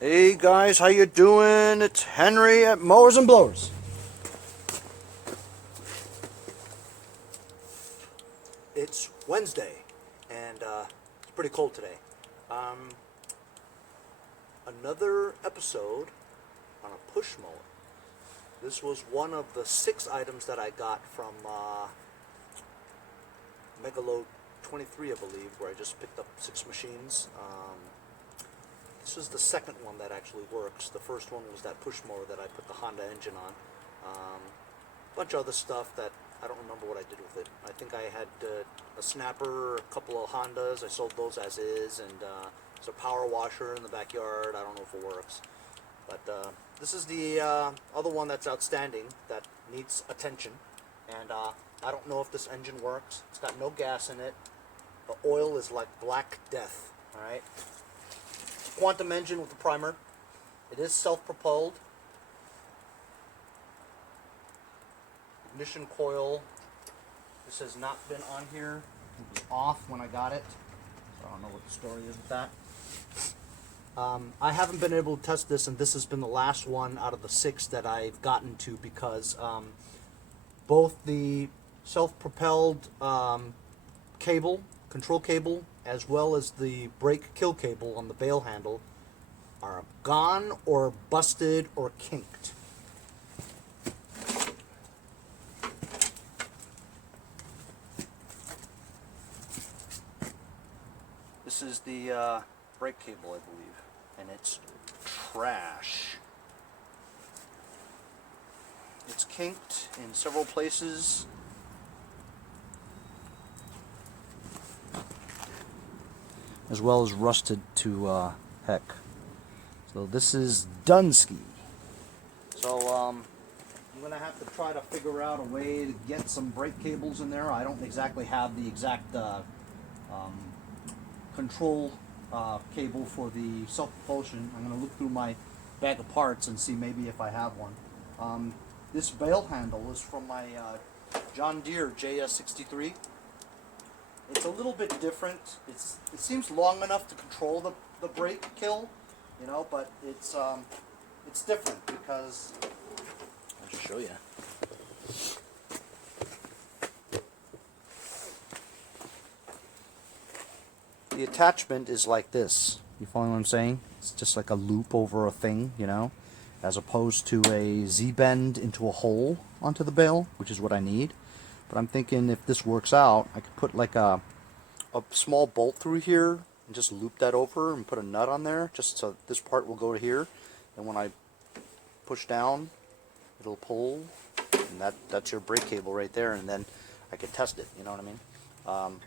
Hey guys, how you doing? It's Henry at Mowers and Blowers. It's Wednesday, and it's pretty cold today. Another episode on a push mower. This was one of the 6 items that I got from Megaload 23, I believe, where I just picked up 6 machines. This is the second one that actually works. The first one was that push mower that I put the Honda engine on. A bunch of other stuff that I don't remember what I did with it. I think I had a snapper, a couple of Hondas. I sold those as is, and there's a power washer in the backyard. I don't know if it works. But this is the other one that's outstanding that needs attention. And I don't know if this engine works. It's got no gas in it. The oil is like black death. All right. Quantum engine with a primer. It is self-propelled. Ignition coil. This has not been on here. It was off when I got it. So I don't know what the story is with that. I haven't been able to test this, and this has been the last one out of the 6 that I've gotten to because both the self-propelled cable, control cable, as well as the brake kill cable on the bail handle are gone or busted or kinked. This is the brake cable, I believe, and it's trash. It's kinked in several places. As well as rusted to heck. So this is Dunsky. So I'm going to have to try to figure out a way to get some brake cables in there. I don't exactly have the exact control cable for the self-propulsion. I'm going to look through my bag of parts and see maybe if I have one. This bail handle is from my John Deere JS63. It's a little bit different. It seems long enough to control the brake kill, you know, but it's different because I'll just show you. The attachment is like this. You follow what I'm saying? It's just like a loop over a thing, you know, as opposed to a Z-bend into a hole onto the bail, which is what I need. But I'm thinking if this works out, I could put like a small bolt through here and just loop that over and put a nut on there, just so this part will go to here. And when I push down, it'll pull, and that's your brake cable right there. And then I could test it. You know what I mean?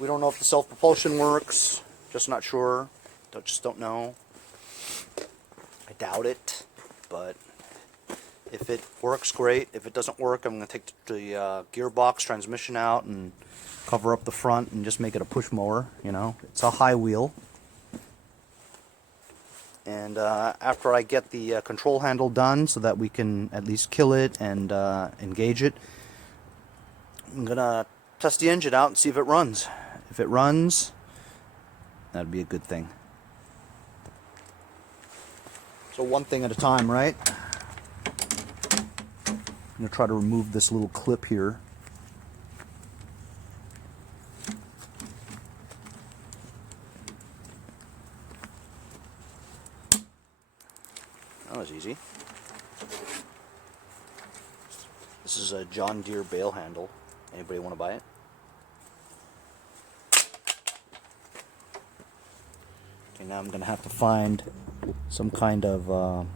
We don't know if the self-propulsion works. Just not sure. Just don't know. I doubt it, but if it works, great. If it doesn't work, I'm going to take the gearbox transmission out and cover up the front and just make it a push mower. You know, it's a high wheel. And after I get the control handle done so that we can at least kill it and engage it, I'm going to test the engine out and see if it runs. If it runs, that'd be a good thing. So one thing at a time, right? I'm going to try to remove this little clip here. That was easy. This is a John Deere bail handle. Anybody want to buy it? Okay, now I'm going to have to find some kind of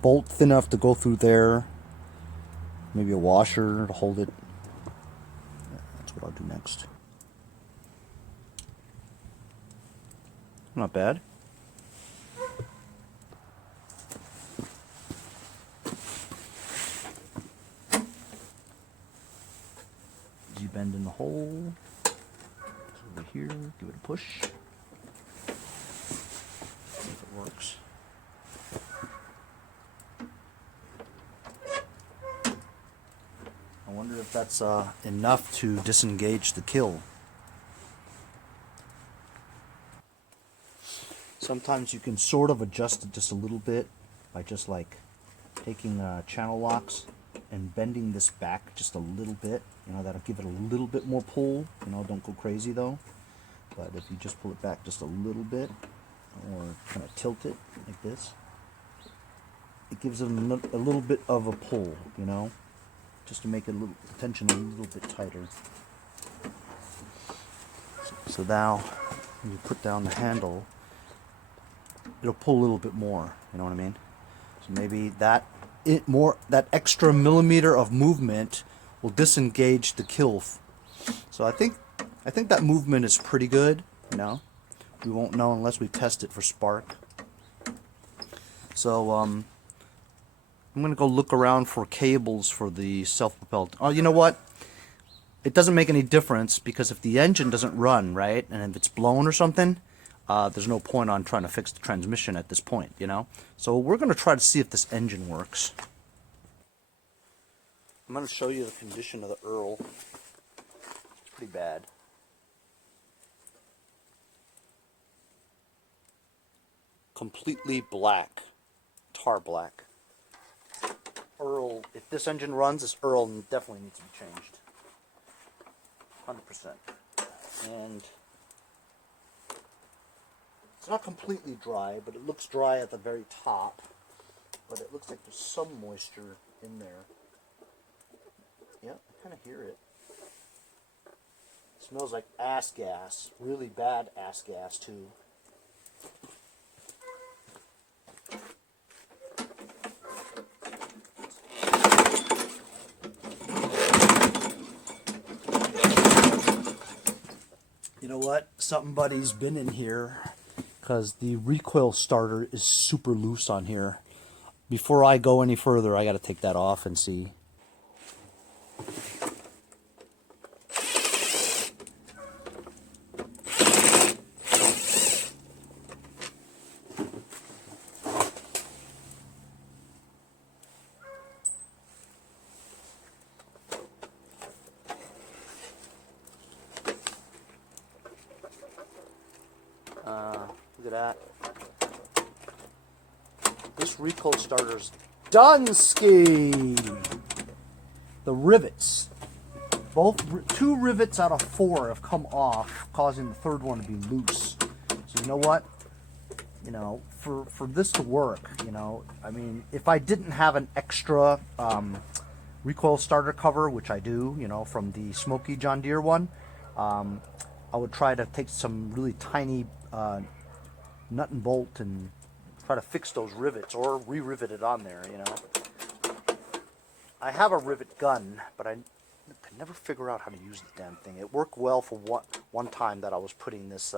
bolt thin enough to go through there. Maybe a washer to hold it. That's what I'll do next. Not bad. Z-bend in the hole. Over here, give it a push. See if it works. I wonder if that's enough to disengage the kill. Sometimes you can sort of adjust it just a little bit by just like taking channel locks and bending this back just a little bit. You know, that'll give it a little bit more pull. You know, don't go crazy though. But if you just pull it back just a little bit, or kind of tilt it like this, it gives it a little bit of a pull, you know, just to make it the tension a little bit tighter. So now, when you put down the handle, it'll pull a little bit more. You know what I mean? So maybe that extra millimeter of movement will disengage the kill. So I think that movement is pretty good. You know, we won't know unless we test it for spark. So I'm gonna go look around for cables for the self-propelled. Oh, you know what? It doesn't make any difference, because if the engine doesn't run, right, and if it's blown or something, there's no point on trying to fix the transmission at this point, you know? So we're going to try to see if this engine works. I'm going to show you the condition of the Earl. It's pretty bad. Completely black. Tar black. Earl, if this engine runs, this Earl definitely needs to be changed. 100%. And it's not completely dry, but it looks dry at the very top. But it looks like there's some moisture in there. Yep, I kind of hear it. It smells like ass gas. Really bad ass gas, too. You know what? Somebody's been in here, because the recoil starter is super loose on here. Before I go any further, I got to take that off and see. Look at that. This recoil starter's done-ski. The rivets, two rivets out of 4 have come off, causing the third one to be loose. So you know what? You know, for this to work, you know, I mean, if I didn't have an extra recoil starter cover, which I do, you know, from the Smoky John Deere one, I would try to take some really tiny nut and bolt and try to fix those rivets, or re-rivet it on there, you know. I have a rivet gun, but I could never figure out how to use the damn thing. It worked well for one time that I was putting this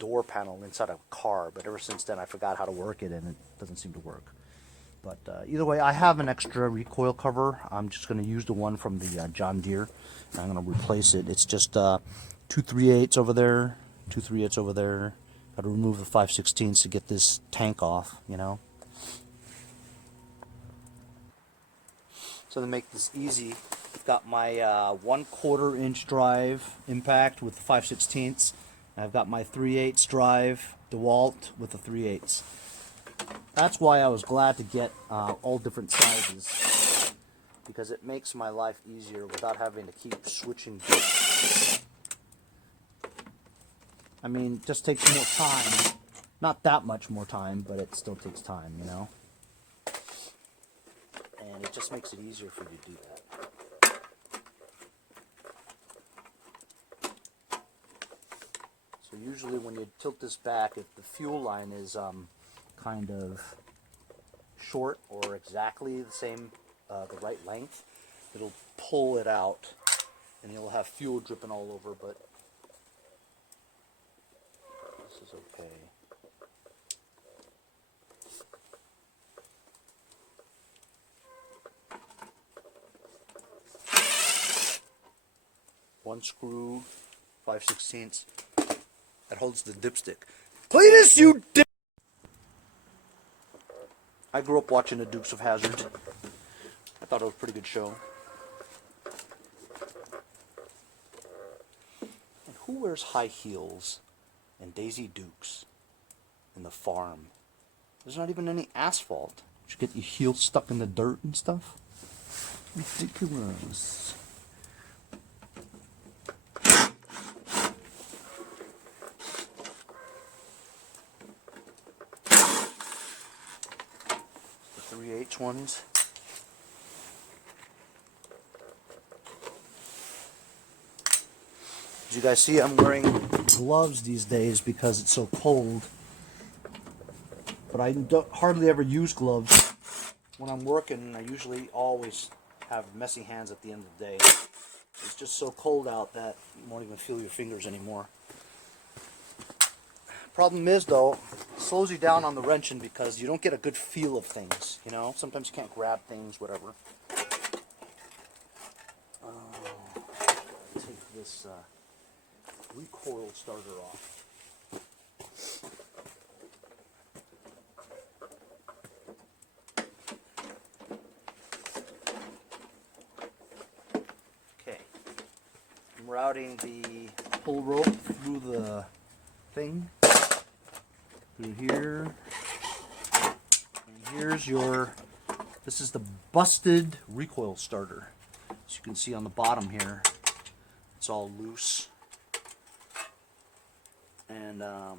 door panel inside a car, but ever since then I forgot how to work it, and it doesn't seem to work. But either way, I have an extra recoil cover. I'm just going to use the one from the John Deere, and I'm going to replace it. It's just 2 3/8 over there, 2 3/8 over there. Got to remove the 5/16 to get this tank off, you know. So to make this easy, I've got my 1/4 inch drive impact with the 5/16. I've got my 3/8 drive DeWalt with the 3/8. That's why I was glad to get all different sizes, because it makes my life easier without having to keep switching bits. I mean, it just takes more time. Not that much more time, but it still takes time, you know? And it just makes it easier for you to do that. So usually when you tilt this back, if the fuel line is kind of short or exactly the same, the right length, it'll pull it out and you'll have fuel dripping all over, but this is okay. One screw, 5/16 that holds the dipstick. Cletus, you dip! I grew up watching the Dukes of Hazzard. I thought it was a pretty good show. And who wears high heels and Daisy Dukes in the farm. There's not even any asphalt. You get your heels stuck in the dirt and stuff. Ridiculous. The 3/8 ones. As you guys see, I'm wearing gloves these days because it's so cold. But I hardly ever use gloves when I'm working. I usually always have messy hands at the end of the day. It's just so cold out that you won't even feel your fingers anymore. Problem is, though, it slows you down on the wrenching because you don't get a good feel of things, you know? Sometimes you can't grab things, whatever. Take this recoil starter off. Okay, I'm routing the pull rope through the thing, through here, and here's your, this is the busted recoil starter. As you can see on the bottom here, it's all loose. And the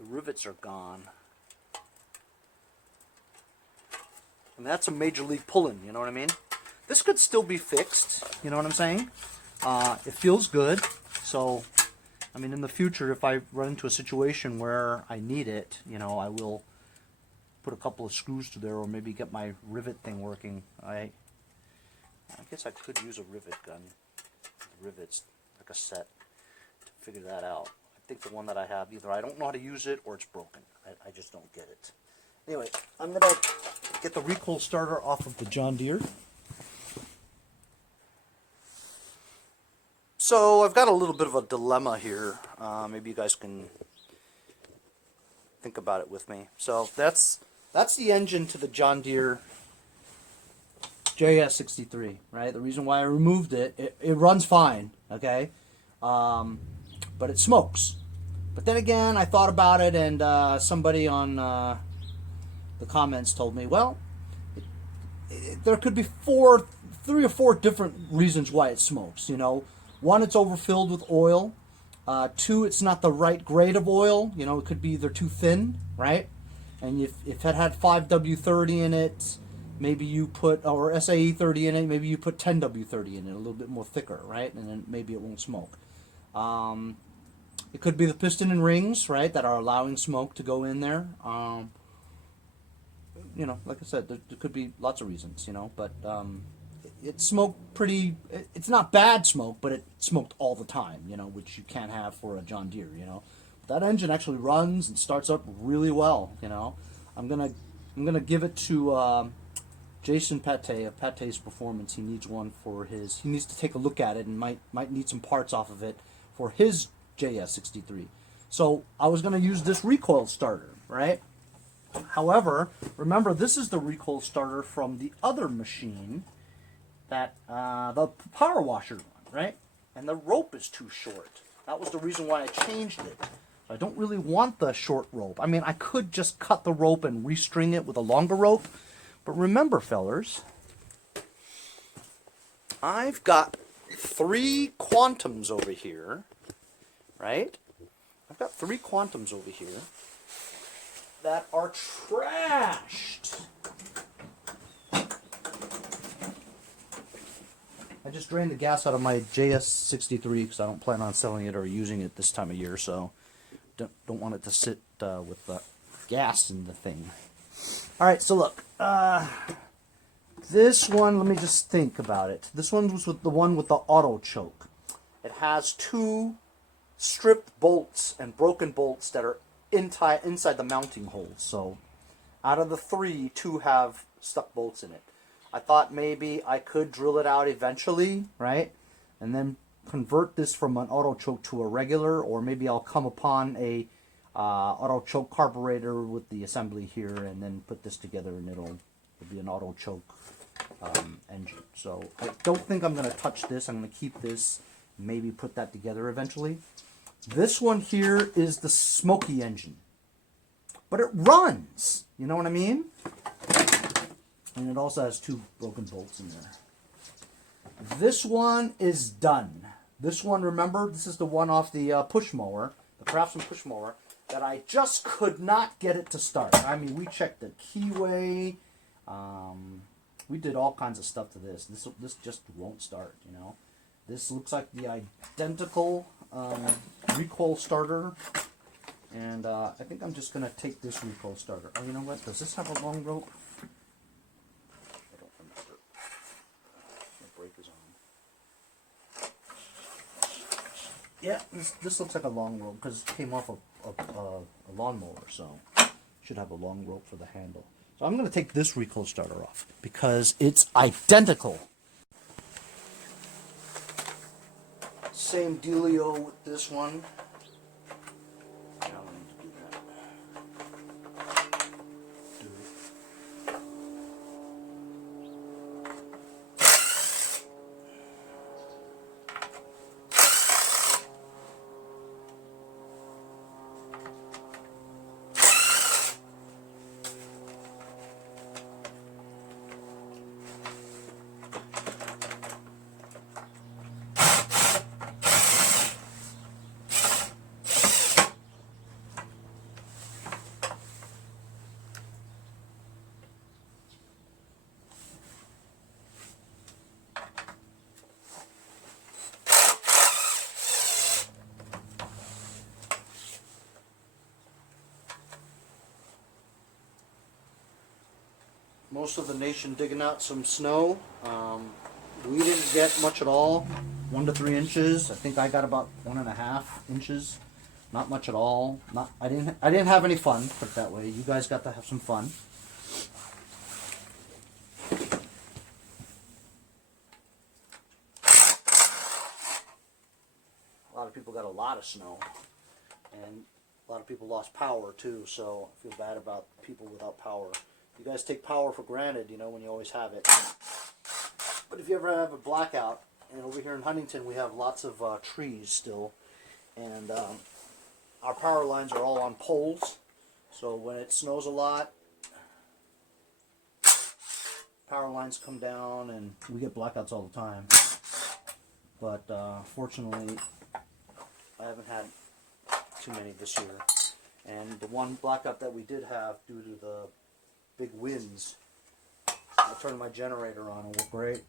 rivets are gone. And that's a major league pull-in, you know what I mean? This could still be fixed, you know what I'm saying? It feels good, so, I mean, in the future, if I run into a situation where I need it, you know, I will put a couple of screws to there, or maybe get my rivet thing working. I guess I could use a rivet gun, rivets, like a set, to figure that out. I think the one that I have, either I don't know how to use it or it's broken. I just don't get it. Anyway, I'm going to get the recoil starter off of the John Deere. So I've got a little bit of a dilemma here. Maybe you guys can think about it with me. So that's the engine to the John Deere JS63, right? The reason why I removed it, it runs fine, okay? But it smokes. But then again, I thought about it, and somebody on the comments told me, well, there could be 3 or 4 different reasons why it smokes, you know. 1, it's overfilled with oil. 2, it's not the right grade of oil. You know, it could be either too thin, right? And if it had 5W30 in it, maybe you put, or SAE30 in it, maybe you put 10W30 in it, a little bit more thicker, right? And then maybe it won't smoke. It could be the piston and rings, right, that are allowing smoke to go in there. You know, like I said, there could be lots of reasons, you know, but it smoked pretty, it's not bad smoke, but it smoked all the time, you know, which you can't have for a John Deere, you know. That engine actually runs and starts up really well, you know. I'm gonna give it to Jason Pate of Pate's Performance. He needs one for his, he needs to take a look at it and might need some parts off of it for his JS63. So I was going to use this recoil starter, right? However, remember, this is the recoil starter from the other machine that the power washer run, right? And the rope is too short. That was the reason why I changed it. I don't really want the short rope. I mean, I could just cut the rope and restring it with a longer rope. But remember, fellers, I've got 3 quantums over here, right? I've got 3 quantums over here that are trashed. I just drained the gas out of my JS63 because I don't plan on selling it or using it this time of year, so don't want it to sit with the gas in the thing. Alright, so look, this one, let me just think about it. This one was with the one with the auto choke. It has 2 stripped bolts and broken bolts that are inside the mounting holes. So out of the 3, 2 have stuck bolts in it. I thought maybe I could drill it out eventually, right? And then convert this from an auto choke to a regular, or maybe I'll come upon a auto choke carburetor with the assembly here and then put this together and it'll be an auto choke engine. So I don't think I'm going to touch this. I'm going to keep this, maybe put that together eventually. This one here is the smoky engine. but it runs. You know what I mean? And it also has 2 broken bolts in there. This one is done. This one, remember, this is the one off the push mower, the Craftsman push mower, that I just could not get it to start. I mean, we checked the keyway. We did all kinds of stuff to this. This just won't start, you know. This looks like the identical recoil starter. And I think I'm just going to take this recoil starter. Oh, you know what? Does this have a long rope? I don't remember. The brake is on. Yeah, this looks like a long rope because it came off a lawnmower, so should have a long rope for the handle. So I'm going to take this recoil starter off because it's identical. Same dealio with this one. Most of the nation digging out some snow. We didn't get much at all, 1 to 3 inches. I think I got about 1.5 inches. Not much at all. I didn't have any fun, put it that way. You guys got to have some fun. A lot of people got a lot of snow, and a lot of people lost power too. So I feel bad about people without power. You guys take power for granted, you know, when you always have it. But if you ever have a blackout, and over here in Huntington we have lots of trees still, and our power lines are all on poles, so when it snows a lot, power lines come down and we get blackouts all the time. But fortunately, I haven't had too many this year. And the one blackout that we did have due to the big winds, I turned my generator on and worked great.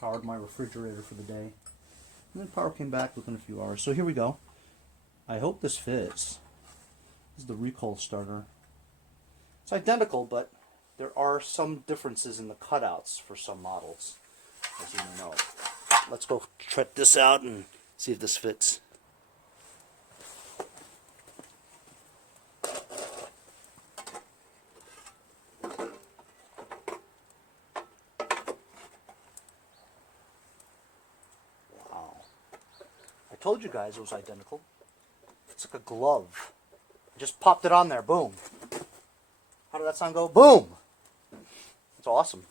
Powered my refrigerator for the day. And then power came back within a few hours. So here we go. I hope this fits. This is the recoil starter. It's identical, but there are some differences in the cutouts for some models, as you know. Let's go try this out and see if this fits. I told you guys it was identical. It's like a glove. I just popped it on there. Boom. How did that sound go? Boom. It's awesome.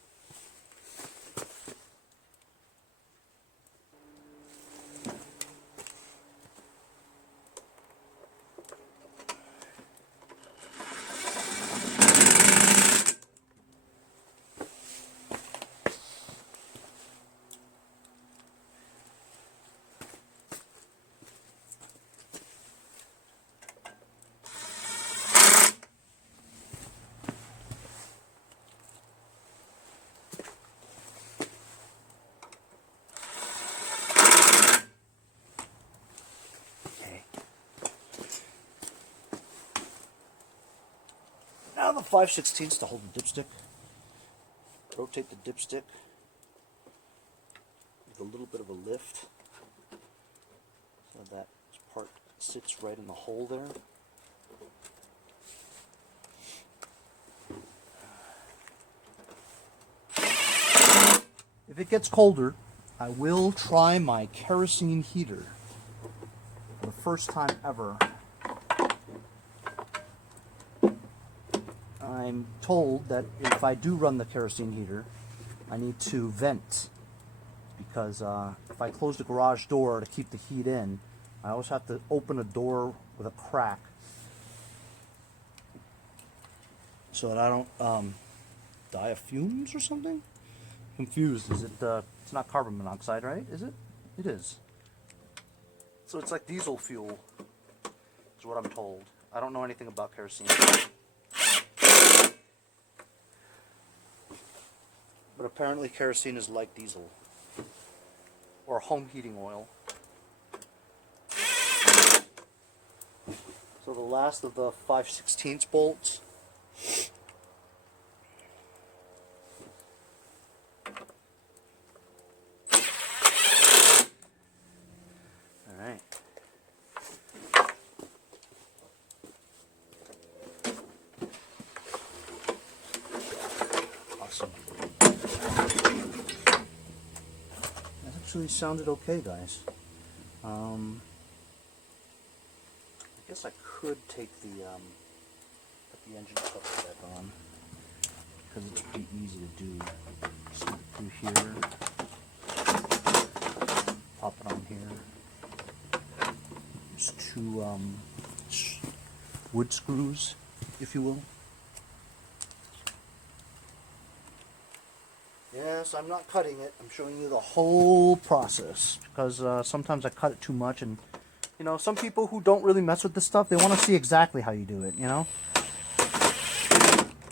Now the 5/16 to hold the dipstick. Rotate the dipstick with a little bit of a lift so that part sits right in the hole there. If it gets colder, I will try my kerosene heater for the first time ever. I'm told that if I do run the kerosene heater, I need to vent, because if I close the garage door to keep the heat in, I always have to open a door with a crack so that I don't die of fumes or something. Confused. Is it? It's not carbon monoxide, right? Is it? It is. So it's like diesel fuel, is what I'm told. I don't know anything about kerosene. But apparently kerosene is like diesel. Or home heating oil. So the last of the 5/16 bolts. Alright. Awesome. That actually sounded okay, guys. I guess I could take the put the engine cover back on, because it's pretty easy to do. Slip through here, pop it on here. There's two wood screws, if you will. Yes, I'm not cutting it. I'm showing you the whole process, because sometimes I cut it too much, and you know, some people who don't really mess with this stuff, they want to see exactly how you do it, you know?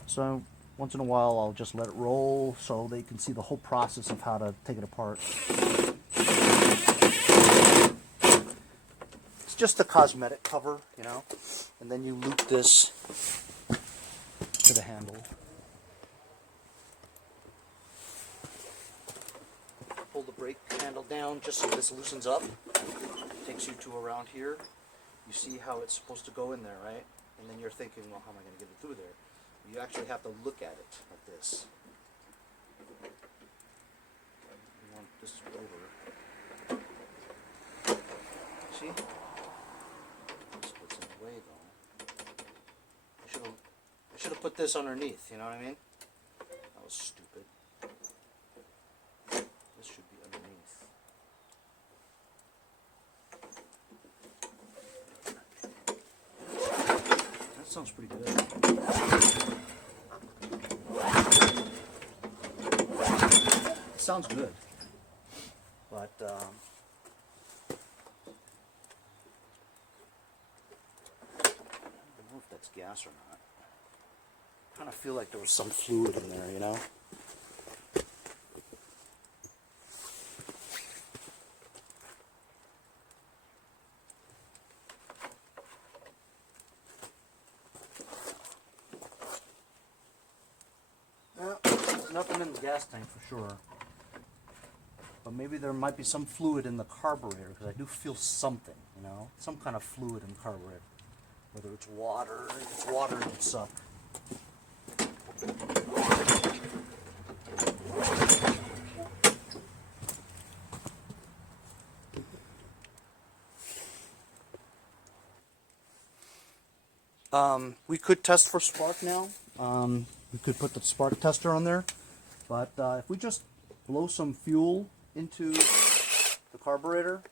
So, once in a while, I'll just let it roll so they can see the whole process of how to take it apart. It's just a cosmetic cover, you know? And then you loop this to the handle. Pull the brake handle down just so this loosens up. Takes you to around here. You see how it's supposed to go in there, right? And then you're thinking, well, how am I going to get it through there? You actually have to look at it like this. You want this over. See? This what's in the way, though. I should have put this underneath. You know what I mean? That was stupid. This should be underneath. That sounds pretty good. It sounds good, but I don't know if that's gas or not. I kind of feel like there was some fluid in there, you know? Nothing in the gas tank for sure, but maybe there might be some fluid in the carburetor, because I do feel something, you know, some kind of fluid in the carburetor. Whether it's water, if it's water, it would suck. We could test for spark now. We could put the spark tester on there. But if we just blow some fuel into the carburetor,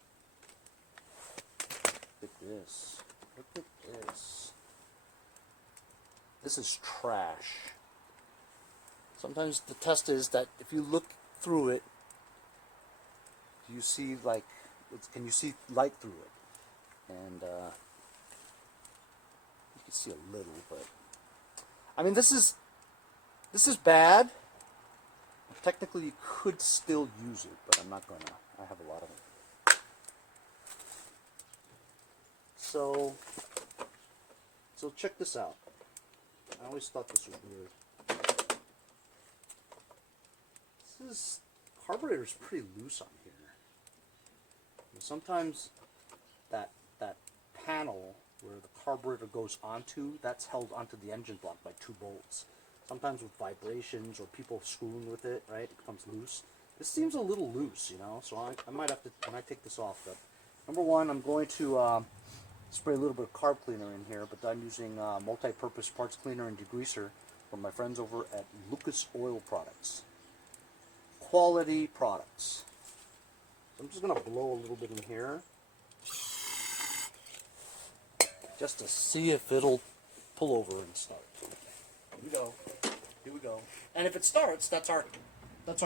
look at this. Look at this. This is trash. Sometimes the test is that if you look through it, you see like, can you see light through it? And you can see a little, but I mean, this is bad. Technically, you could still use it, but I'm not gonna. I have a lot of it. So check this out. I always thought this was weird. This carburetor is pretty loose on here. And sometimes that panel where the carburetor goes onto, that's held onto the engine block by 2 bolts. Sometimes with vibrations or people screwing with it, right, it becomes loose. This seems a little loose, you know, so I might have to, when I take this off, but number one, I'm going to spray a little bit of carb cleaner in here, but I'm using multi-purpose parts cleaner and degreaser from my friends over at Lucas Oil Products. Quality products. So I'm just going to blow a little bit in here, just to see if it'll pull over and start. we go. Here we go. And if it starts, that's our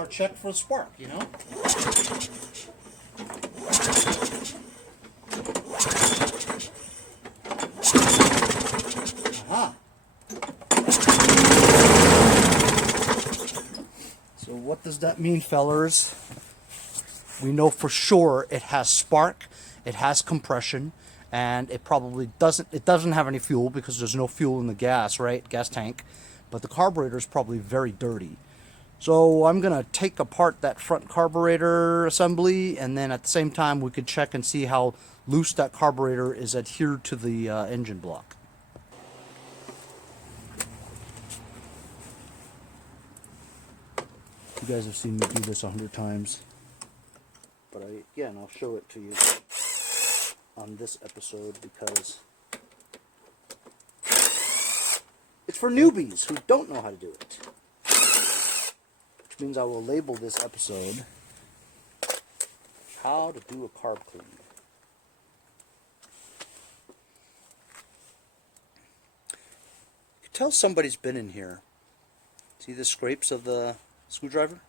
check for a spark, you know? Aha. So what does that mean, fellers? We know for sure it has spark, it has compression, and it probably doesn't have any fuel because there's no fuel in the gas, right? Gas tank. But the carburetor is probably very dirty. So I'm going to take apart that front carburetor assembly, and then at the same time we could check and see how loose that carburetor is adhered to the engine block. You guys have seen me do this 100 times. But again, I'll show it to you on this episode because it's for newbies who don't know how to do it. Which means I will label this episode How to Do a Carb Clean. You can tell somebody's been in here. See the scrapes of the screwdriver?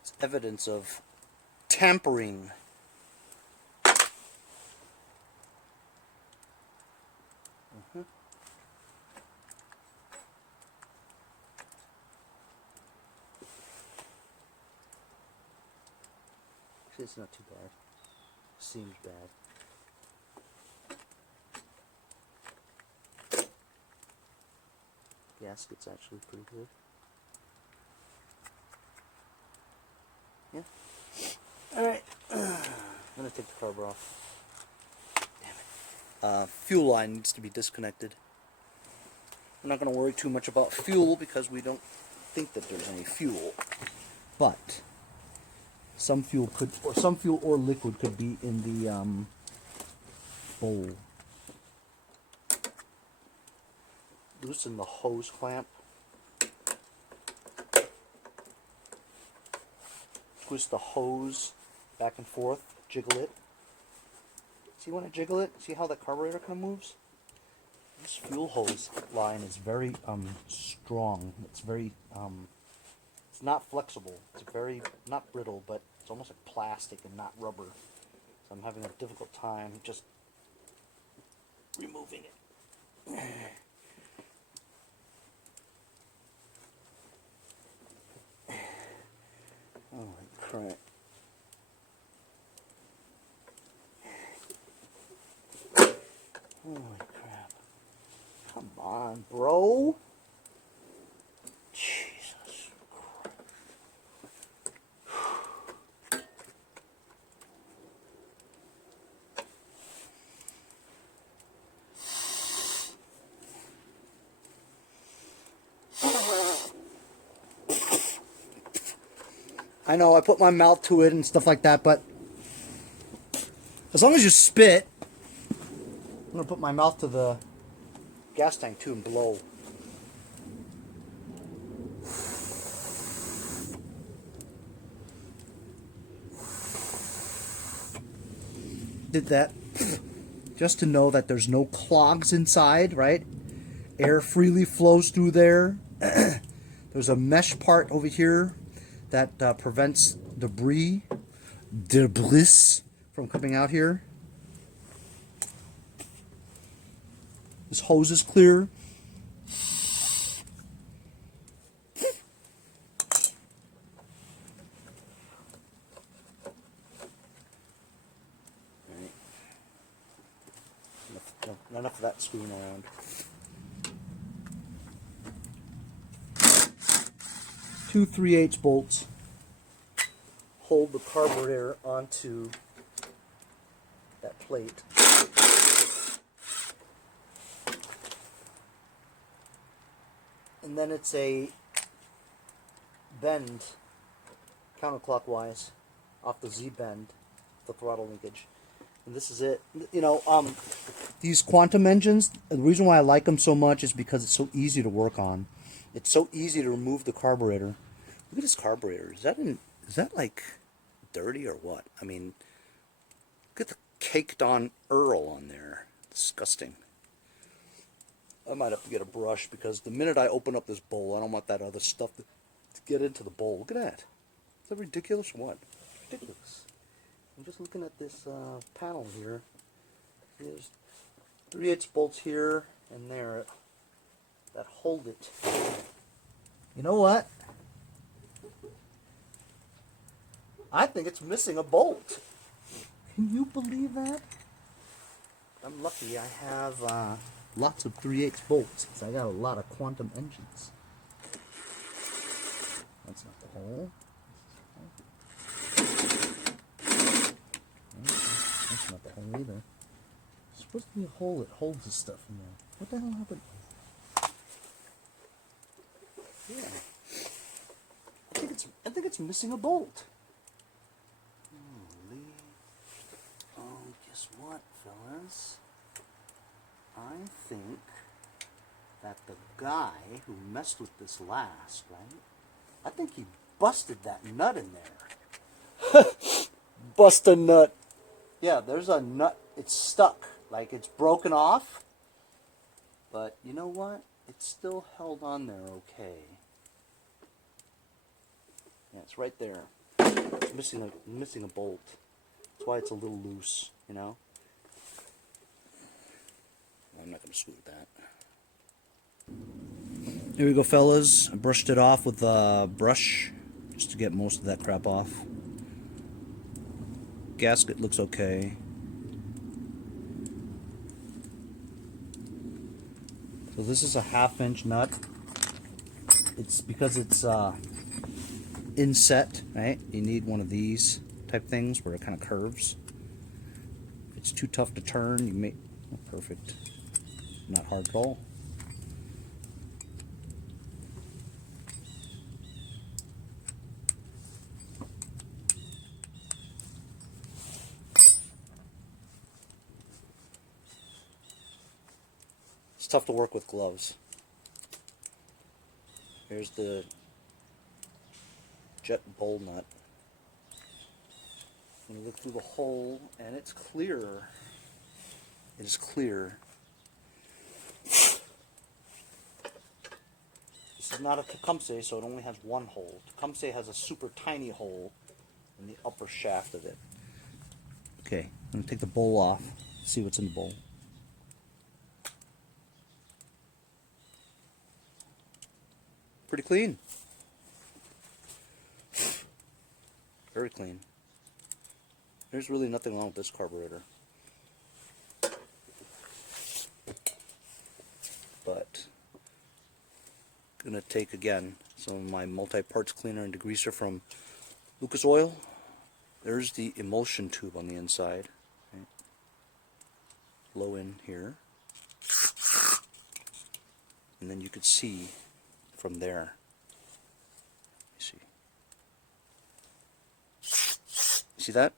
It's evidence of tampering. It's not too bad. Seems bad. Gasket's actually pretty good. Yeah. Alright. I'm going to take the carb off. Damn it. Fuel line needs to be disconnected. I'm not going to worry too much about fuel because we don't think that there's any fuel. But some fuel or liquid could be in the bowl. Loosen the hose clamp. Twist the hose back and forth. Jiggle it. See when I jiggle it? See how the carburetor kind of moves? This fuel hose line is very strong. It's very it's not flexible. It's very not brittle, but it's almost like plastic and not rubber. So I'm having a difficult time just removing it. Holy crap. Holy crap. Come on, bro. Jesus Christ. I know I put my mouth to it and stuff like that, but as long as you spit, I'm going to put my mouth to the gas tank too and blow. Did that just to know that there's no clogs inside, right? Air freely flows through there. There's a mesh part over here that prevents debris from coming out here. This hose is clear. Right. Enough of that screwing around. Two 3/8 bolts hold the carburetor onto that plate. And then it's a bend counterclockwise off the Z bend, the throttle linkage. And this is it. You know, these quantum engines, the reason why I like them so much is because it's so easy to work on. It's so easy to remove the carburetor. Look at this carburetor. Is that like dirty or what? I mean, look at the caked on Earl on there. Disgusting. I might have to get a brush because the minute I open up this bowl, I don't want that other stuff to get into the bowl. Look at that. Is that ridiculous or what? Ridiculous. I'm just looking at this panel here. There's 3/8 bolts here and there that hold it. You know what? I think it's missing a bolt. Can you believe that? I'm lucky I have lots of 3/8 bolts because I got a lot of quantum engines. That's not the hole. That's not the hole either. There's supposed to be a hole that holds this stuff in there. What the hell happened? Yeah. I think it's missing a bolt. Holy. Oh, guess what, fellas? I think that the guy who messed with this last, right? I think he busted that nut in there. Bust a nut. Yeah, there's a nut. It's stuck. Like it's broken off. But you know what? It's still held on there okay. Yeah, it's right there. It's missing a bolt. That's why it's a little loose, you know? I'm not going to screw with that. Here we go, fellas. I brushed it off with a brush just to get most of that crap off. Gasket looks okay. So this is a 1/2 inch nut. It's because it's inset, right? You need one of these type things where it kind of curves. If it's too tough to turn, you may... Oh, perfect. Not hard at all. It's tough to work with gloves. Here's the jet bowl nut. You look through the hole and it's clear. It is clear. This is not a Tecumseh, so it only has one hole. Tecumseh has a super tiny hole in the upper shaft of it. Okay, I'm going to take the bowl off, see what's in the bowl. Pretty clean. Very clean. There's really nothing wrong with this carburetor. But I'm going to take again some of my multi-parts cleaner and degreaser from Lucas Oil. There's the emulsion tube on the inside. Right? Low in here. And then you could see from there. You see that?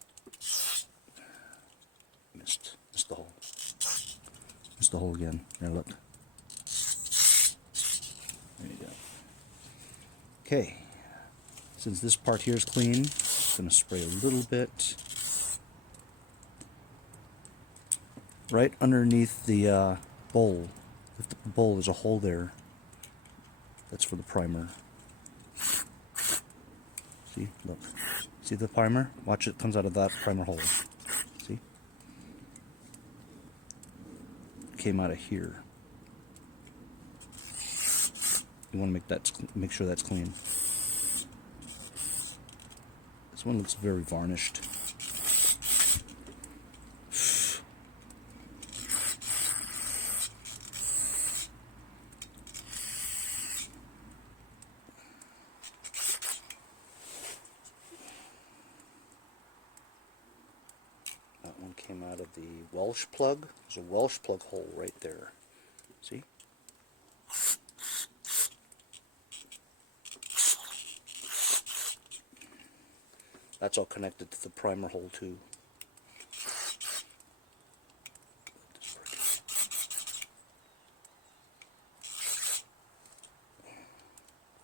Missed the hole. Missed the hole again. There, look. There you go. Okay. Since this part here is clean, I'm going to spray a little bit right underneath the bowl. If the bowl, there's a hole there. That's for the primer. See? Look. See the primer? Watch, it comes out of that primer hole. See? It came out of here. You want to make sure that's clean. This one looks very varnished. That one came out of the Welsh plug. There's a Welsh plug hole right there. See? That's all connected to the primer hole too.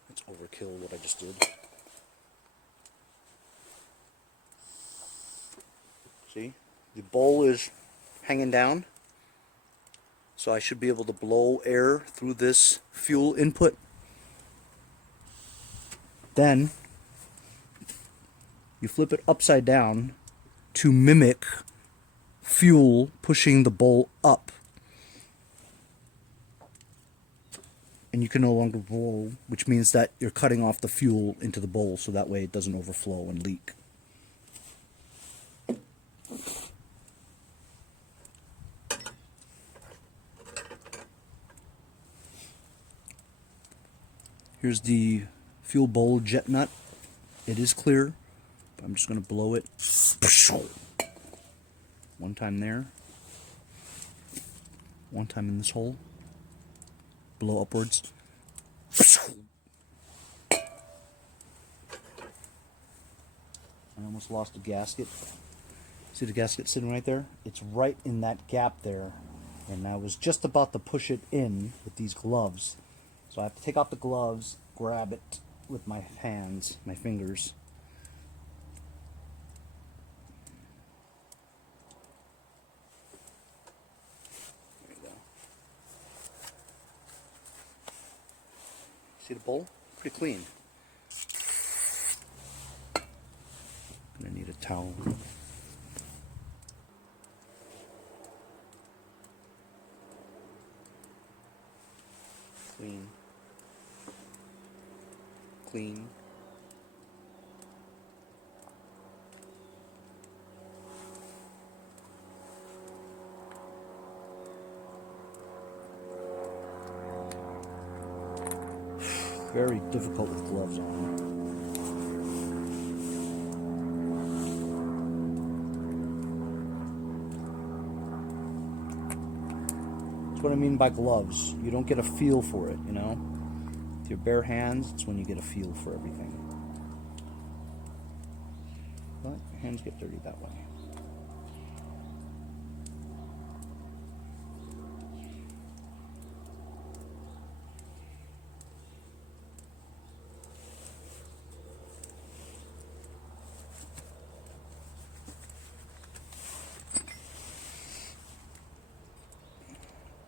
That's overkill what I just did. See? The bowl is hanging down. So I should be able to blow air through this fuel input. Then you flip it upside down to mimic fuel pushing the bowl up. And you can no longer blow, which means that you're cutting off the fuel into the bowl so that way it doesn't overflow and leak. Here's the fuel bowl jet nut. It is clear, but I'm just going to blow it. One time there. One time in this hole. Blow upwards. I almost lost a gasket. See the gasket sitting right there? It's right in that gap there. And I was just about to push it in with these gloves. So I have to take off the gloves, grab it with my hands, my fingers. There you go. See the bowl? Pretty clean. Gonna need a towel. Clean. Clean. Very difficult with gloves on. That's what I mean by gloves. You don't get a feel for it, you know? With your bare hands, it's when you get a feel for everything. But your hands get dirty that way.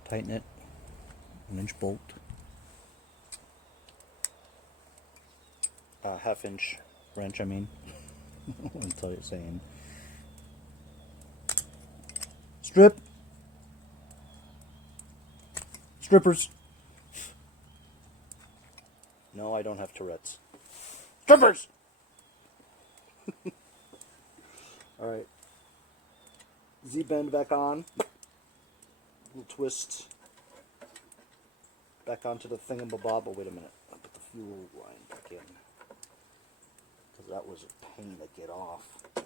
Tighten it, 1-inch bolt, half-inch wrench, I mean, until you're saying. Strip, strippers. No, I don't have Tourette's. Strippers! Alright, Z-bend back on. Little twist back onto the thingamabob. But wait a minute, I'll put the fuel line back in because that was a pain to get off. There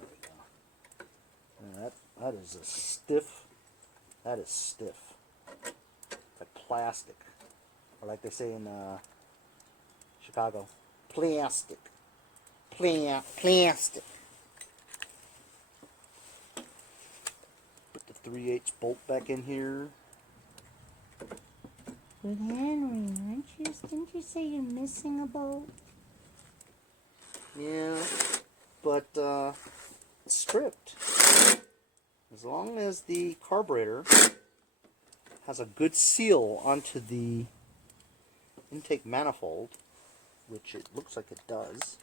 we go. And that is a stiff. That is stiff. It's like plastic, or like they say in Chicago, plastic. Plastic. 3/8 bolt back in here. But Henry, didn't you say you're missing a bolt? Yeah, but it's stripped. As long as the carburetor has a good seal onto the intake manifold, which it looks like it does,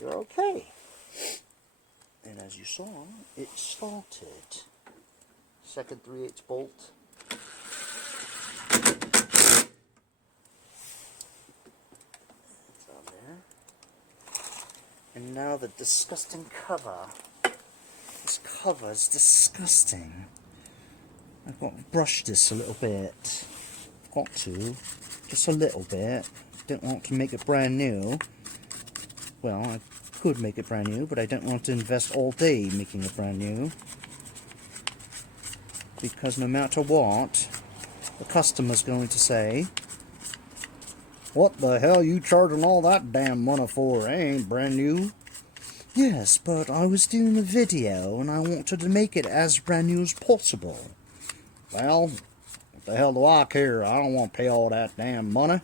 you're okay. And as you saw, it started. Second 3/8 bolt. It's on there. And now the disgusting cover. This cover is disgusting. I've got to brush this a little bit. I've got to. Just a little bit. Don't want to make it brand new. Well, I could make it brand new, but I don't want to invest all day making it brand new. Because no matter what, the customer's going to say, "What the hell you charging all that damn money for? It ain't brand new." Yes, but I was doing a video and I wanted to make it as brand new as possible. Well, what the hell do I care? I don't want to pay all that damn money.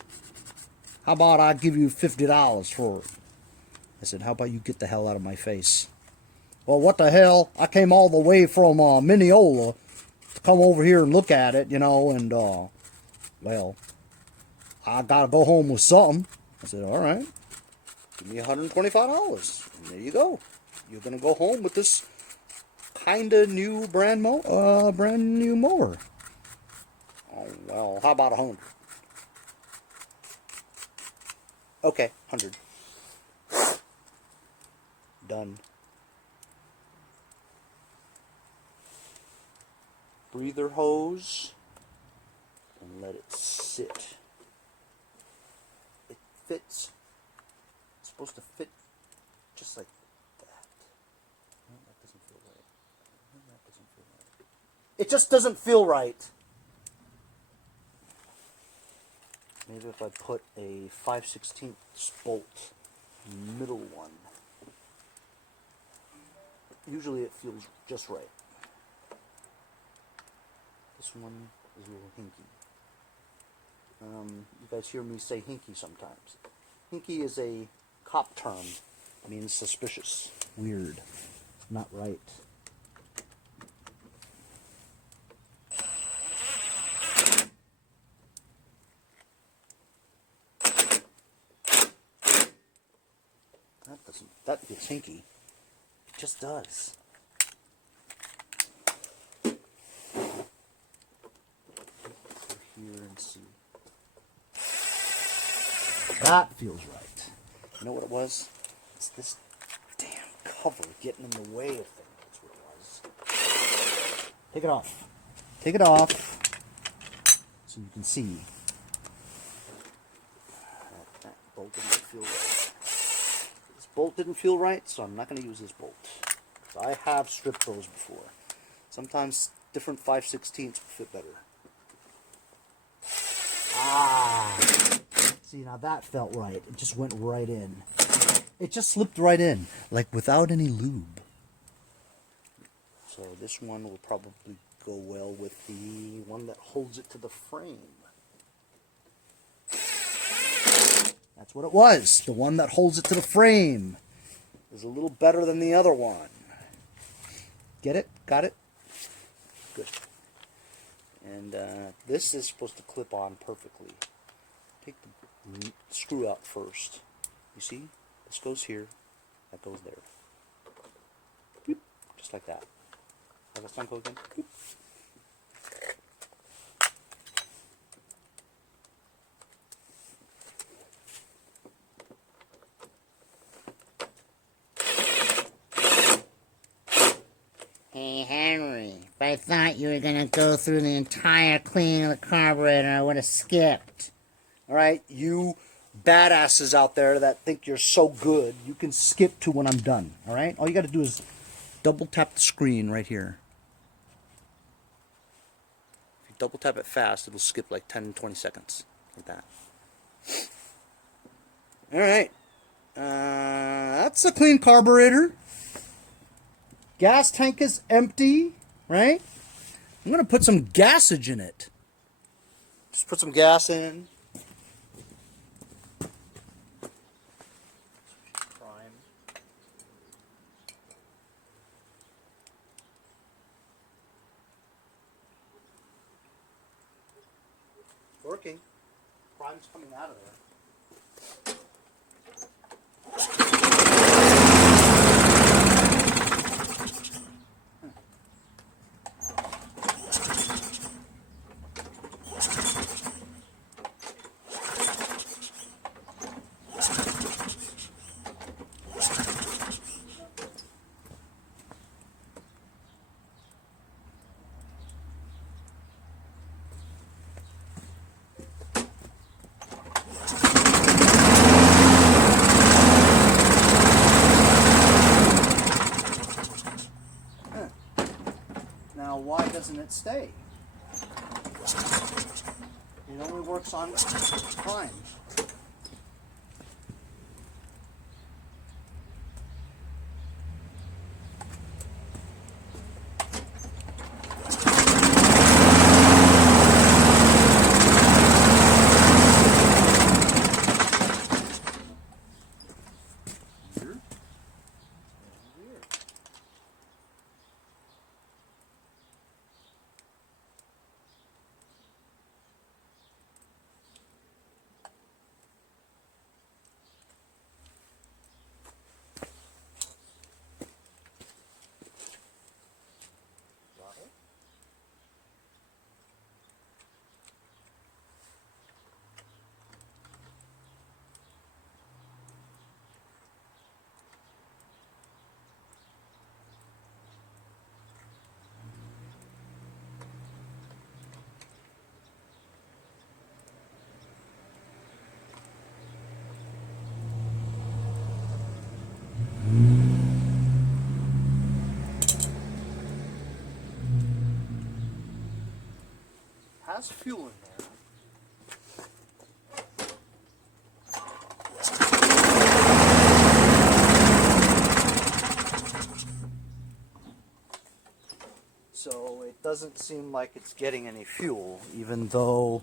How about I give you $50 for it? I said, how about you get the hell out of my face? Well, what the hell? I came all the way from Mineola to come over here and look at it, you know, and, well, I gotta go home with something. I said, all right, give me $125. And there you go. You're gonna go home with this kind of new brand new mower. Oh, well, how about 100? Okay, 100. Done. Breather hose, and let it sit. It fits. It's supposed to fit just like that. No, that doesn't feel right. No, that doesn't feel right. It just doesn't feel right. Maybe if I put a 5/16 bolt, middle one. Usually it feels just right. This one is a little hinky. You guys hear me say hinky sometimes. Hinky is a cop term. It means suspicious, weird, not right. That feels hinky. It just does. Here and see. That feels right. You know what it was? It's this damn cover getting in the way of things. That's what it was. Take it off. Take it off so you can see. That bolt didn't feel right. This bolt didn't feel right, so I'm not going to use this bolt. Because I have stripped those before. Sometimes different 5/16 will fit better. Ah, see, now that felt right. It just went right in. It just slipped right in, like without any lube. So this one will probably go well with the one that holds it to the frame. That's what it was. The one that holds it to the frame is a little better than the other one. Get it? Got it? Good. And this is supposed to clip on perfectly. Take the screw out first. You see? This goes here. That goes there. Boop. Just like that. Have that sound go again? Boop. Hey, Henry, if I thought you were going to go through the entire cleaning of the carburetor, I would have skipped. All right, you badasses out there that think you're so good, you can skip to when I'm done. All right, all you got to do is double tap the screen right here. If you double tap it fast, it'll skip like 10-20 seconds, like that. All right, that's a clean carburetor. Gas tank is empty, right? I'm going to put some gasage in it. Just put some gas in. Prime. Working. Prime's coming out of there. Now, why doesn't it stay? It only works on prime. has fuel in there. So it doesn't seem like it's getting any fuel, even though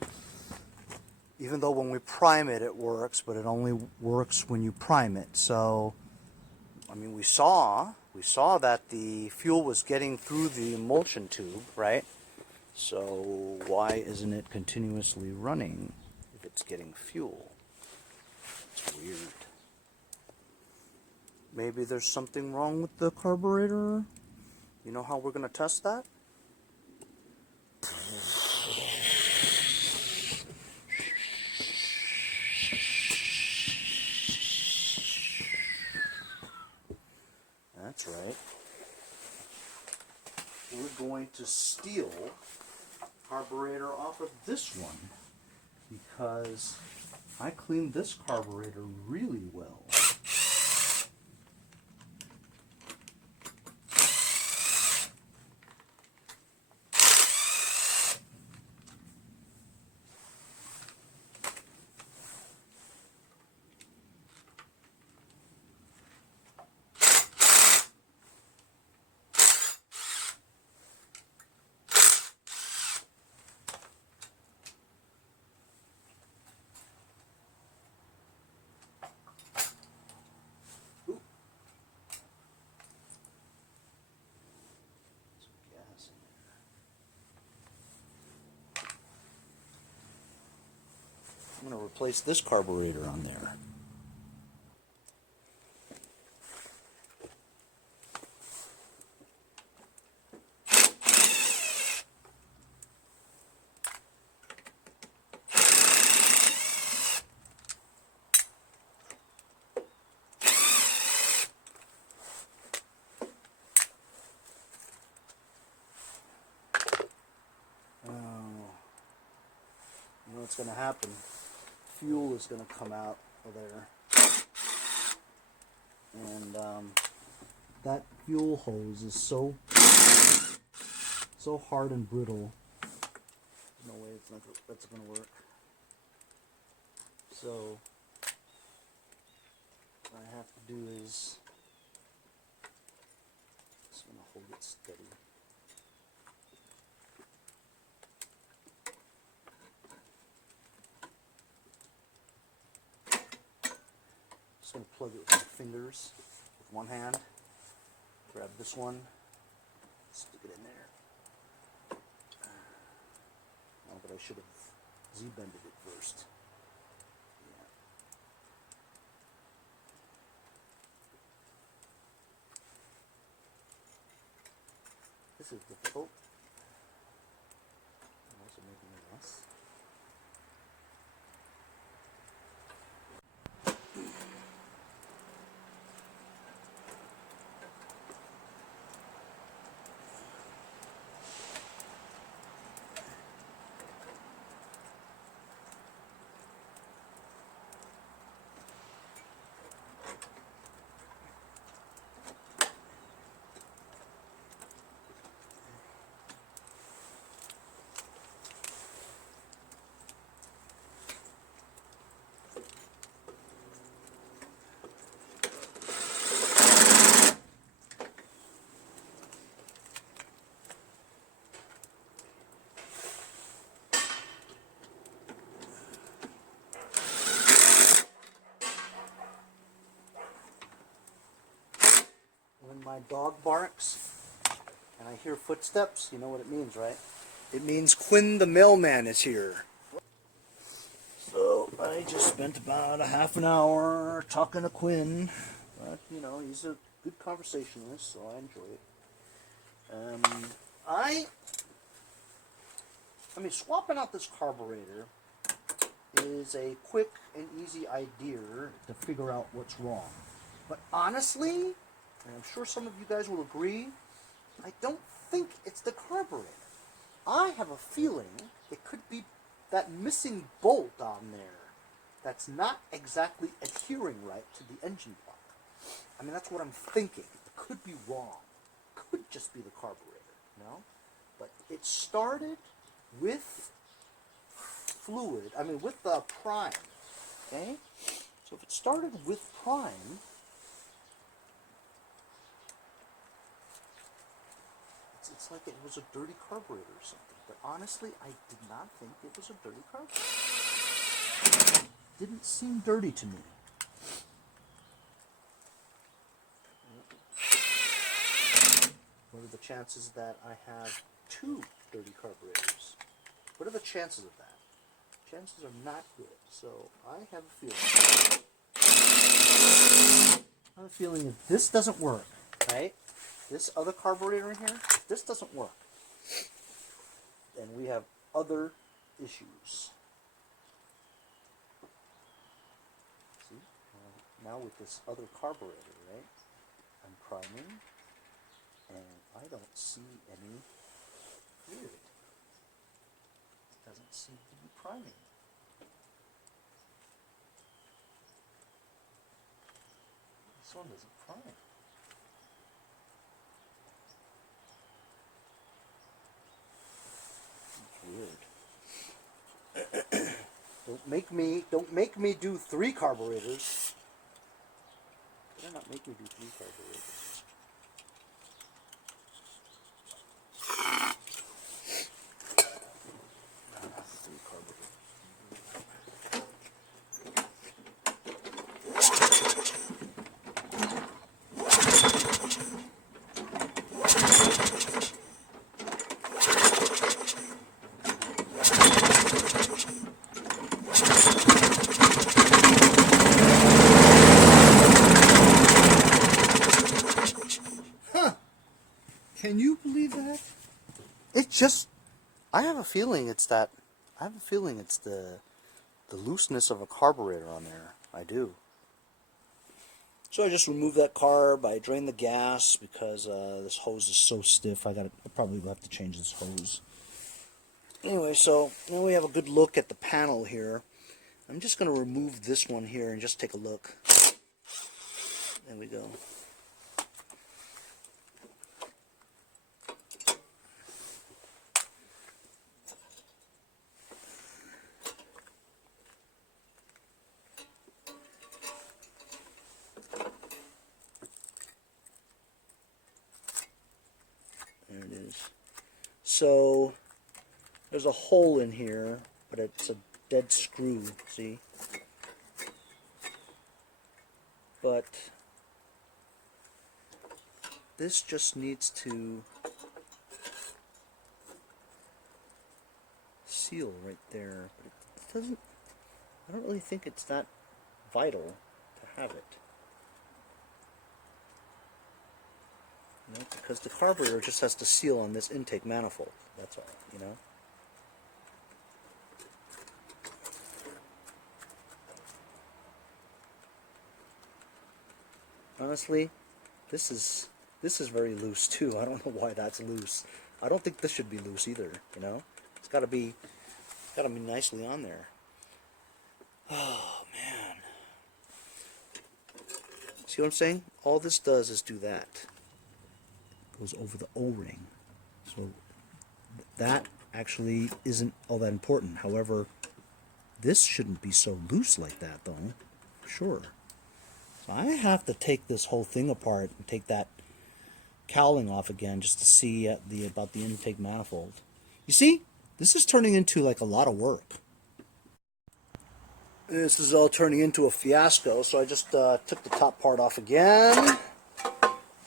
when we prime it, it works, but it only works when you prime it. So, I mean, we saw that the fuel was getting through the emulsion tube, right? So why isn't it continuously running if it's getting fuel? It's weird. Maybe there's something wrong with the carburetor. You know how we're going to test that? That's right. We're going to steal carburetor off of this one because I cleaned this carburetor really well. I'm going to replace this carburetor on there. You know what's going to happen? Fuel is going to come out of there. And that fuel hose is so hard and brittle. No way that's going to work. So what I have to do is just going to hold it steady. Just going to plug it with my fingers with one hand. Grab this one, stick it in there. Oh, but I should have Z-bended it first. Yeah. This is difficult. I'm also making a mess. When my dog barks and I hear footsteps, you know what it means, right? It means Quinn the mailman is here. So I just spent about a half an hour talking to Quinn, but you know, he's a good conversationalist, so I enjoy it. I mean, swapping out this carburetor is a quick and easy idea to figure out what's wrong. But honestly, and I'm sure some of you guys will agree, I don't think it's the carburetor. I have a feeling it could be that missing bolt on there that's not exactly adhering right to the engine block. I mean, that's what I'm thinking. It could be wrong. It could just be the carburetor, you know? But it started with fluid, I mean with the prime, okay? So if it started with prime, it's like it was a dirty carburetor or something. But honestly, I did not think it was a dirty carburetor. Didn't seem dirty to me. What are the chances that I have two dirty carburetors? What are the chances of that? Chances are not good. So I have a feeling if this doesn't work, right? This other carburetor in here, if this doesn't work, then we have other issues. See? Now with this other carburetor, right? I'm priming, and I don't see any fluid. It doesn't seem to be priming. This one doesn't prime. It's weird. Don't make me do 3 carburetors. Better not make me do 3 carburetors. Can you believe that? It just, I have a feeling it's the looseness of a carburetor on there. I do. So I just removed that carb. I drained the gas because this hose is so stiff. I probably will have to change this hose. Anyway, so now we have a good look at the panel here. I'm just going to remove this one here and just take a look. There we go. There it is. So there's a hole in here, but it's a dead screw, see? But this just needs to seal right there. But it doesn't, I don't really think it's that vital to have it. You know, because the carburetor just has to seal on this intake manifold. That's all, you know. Honestly, this is very loose too. I don't know why that's loose. I don't think this should be loose either, you know. It's got to be nicely on there. Oh man. See what I'm saying? All this does is do that. Goes over the O-ring. So that actually isn't all that important. However, this shouldn't be so loose like that though. Sure. So I have to take this whole thing apart and take that cowling off again just to see about the intake manifold. You see, this is turning into like a lot of work. This is all turning into a fiasco, so I just took the top part off again,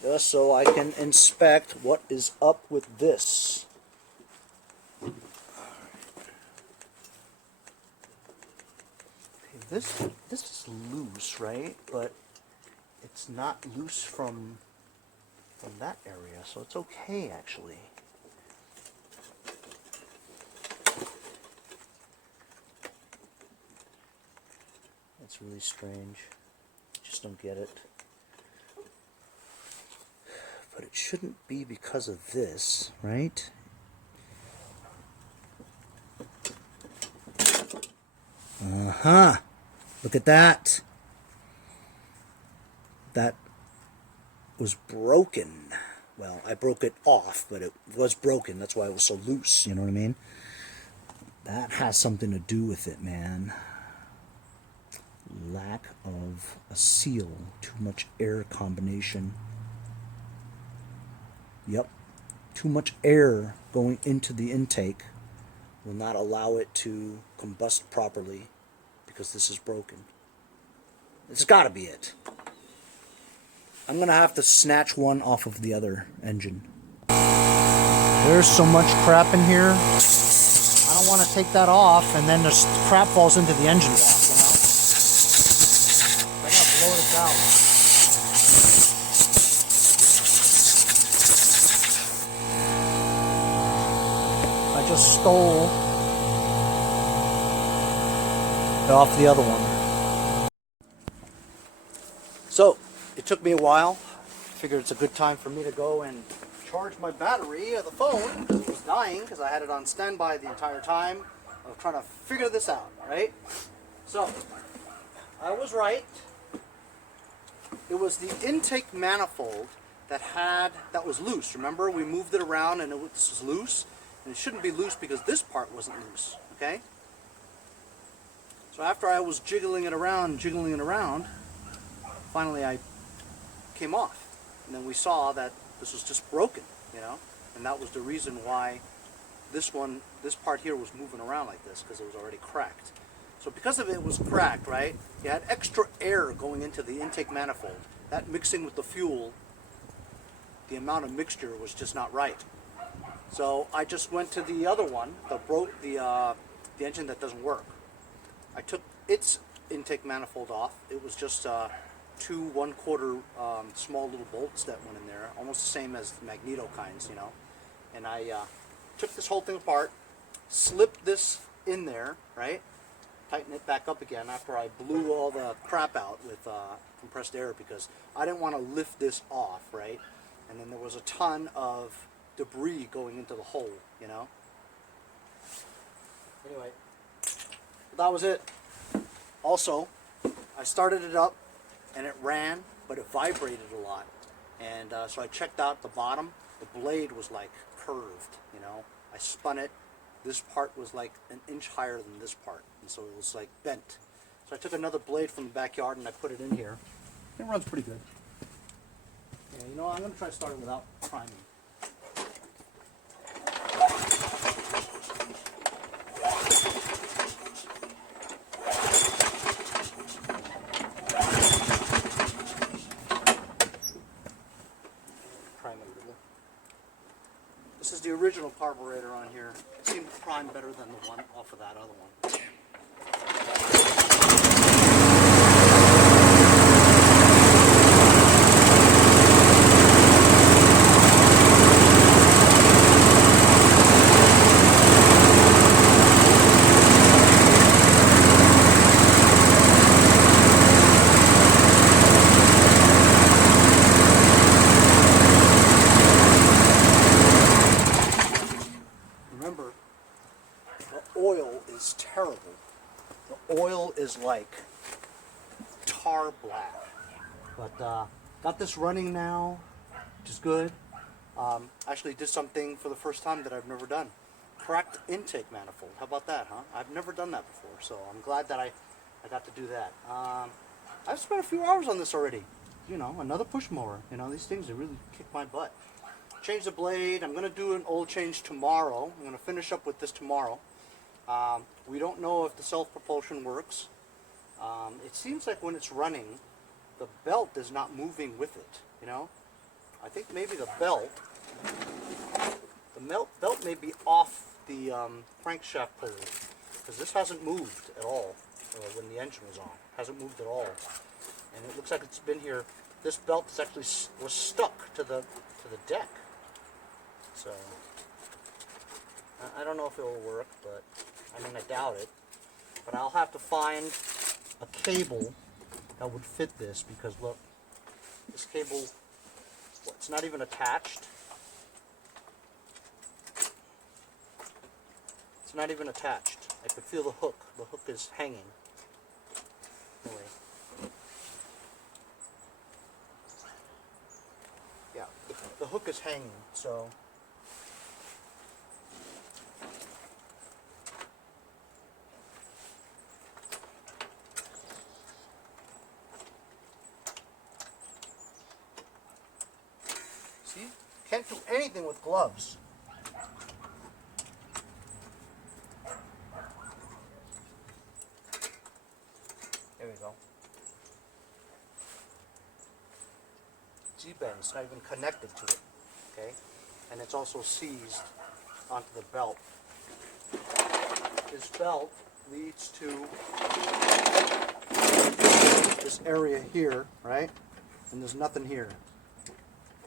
just so I can inspect what is up with this. Okay, this is loose, right? But it's not loose from that area, so it's okay actually. That's really strange. Just don't get it. But it shouldn't be because of this, right? Uh-huh. Look at that. That was broken. Well, I broke it off, but it was broken. That's why it was so loose, you know what I mean? That has something to do with it, man. Lack of a seal, too much air combination. Yep, too much air going into the intake will not allow it to combust properly because this is broken. It's got to be it. I'm going to have to snatch one off of the other engine. There's so much crap in here. I don't want to take that off and then the crap falls into the engine block, you know? I got to blow this out. I just stole off the other one. So, it took me a while. Figured it's a good time for me to go and charge my battery of the phone because it was dying because I had it on standby the entire time of trying to figure this out, right? So, I was right. It was the intake manifold that was loose. Remember, we moved it around and this was loose. And it shouldn't be loose because this part wasn't loose, okay? So after I was jiggling it around, finally I came off. And then we saw that this was just broken, you know? And that was the reason why this part here was moving around like this, because it was already cracked. So because of it was cracked, right? You had extra air going into the intake manifold. That mixing with the fuel, the amount of mixture was just not right. So I just went to the other one, the engine that doesn't work. I took its intake manifold off. It was just 2 1/4 small little bolts that went in there, almost the same as the magneto kinds, you know. And I took this whole thing apart, slipped this in there, right? Tighten it back up again after I blew all the crap out with compressed air because I didn't want to lift this off, right? And then there was a ton of debris going into the hole, you know. Anyway, that was it. Also, I started it up and it ran, but it vibrated a lot. And so I checked out the bottom. The blade was like curved, you know. I spun it. This part was like an inch higher than this part, and so it was like bent. So I took another blade from the backyard and I put it in here. It runs pretty good. Yeah, you know, I'm going to try starting without priming. This is the original carburetor on here. It seemed to prime better than the one off of that other one. Terrible. The oil is like tar black. But got this running now, which is good. Actually did something for the first time that I've never done. Cracked intake manifold. How about that, huh? I've never done that before, so I'm glad that I got to do that. I've spent a few hours on this already. You know, another push mower. You know, these things, they really kick my butt. Change the blade. I'm going to do an oil change tomorrow. I'm going to finish up with this tomorrow. We don't know if the self-propulsion works. It seems like when it's running, the belt is not moving with it, you know? I think maybe the belt may be off the crankshaft pulley, because this hasn't moved at all when the engine was on. Hasn't moved at all. And it looks like it's been here. This belt is actually was stuck to the deck. So I don't know if it will work, but I mean, I doubt it. But I'll have to find a cable that would fit this, because look, this cable, well, it's not even attached. It's not even attached. I could feel the hook. The hook is hanging. Anyway. Yeah, the hook is hanging, so Can't do anything with gloves. There we go. G-bend, it's not even connected to it, okay? And it's also seized onto the belt. This belt leads to this area here, right? And there's nothing here.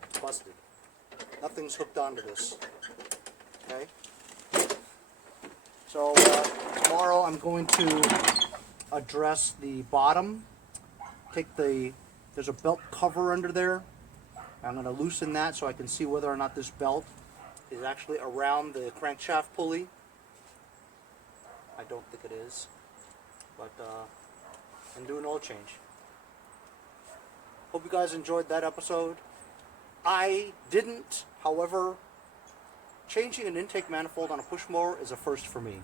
It's busted. Nothing's hooked onto this, okay? So tomorrow I'm going to address the bottom. There's a belt cover under there. I'm going to loosen that so I can see whether or not this belt is actually around the crankshaft pulley. I don't think it is, but I'm doing an oil change. Hope you guys enjoyed that episode. I didn't, however, changing an intake manifold on a push mower is a first for me.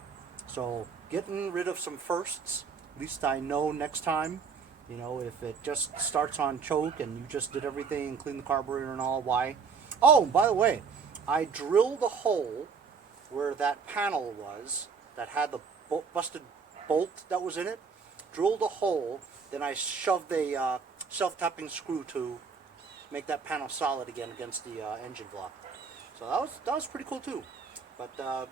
So getting rid of some firsts, at least I know next time. You know, if it just starts on choke and you just did everything and cleaned the carburetor and all, why? Oh, by the way, I drilled a hole where that panel was that had the busted bolt that was in it. Drilled a hole, then I shoved a self-tapping screw to make that panel solid again against the engine block. So that was pretty cool too. But the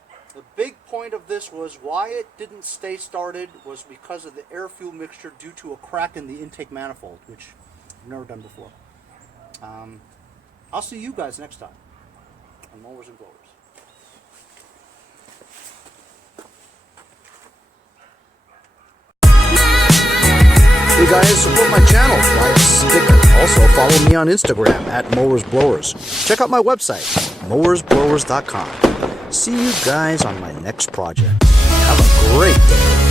big point of this was why it didn't stay started was because of the air-fuel mixture due to a crack in the intake manifold, which I've never done before. I'll see you guys next time on Mowers and Blowers. Hey guys, support my channel, buy a sticker. Also follow me on Instagram at Mowers Blowers. Check out my website, mowersblowers.com. See you guys on my next project. Have a great day.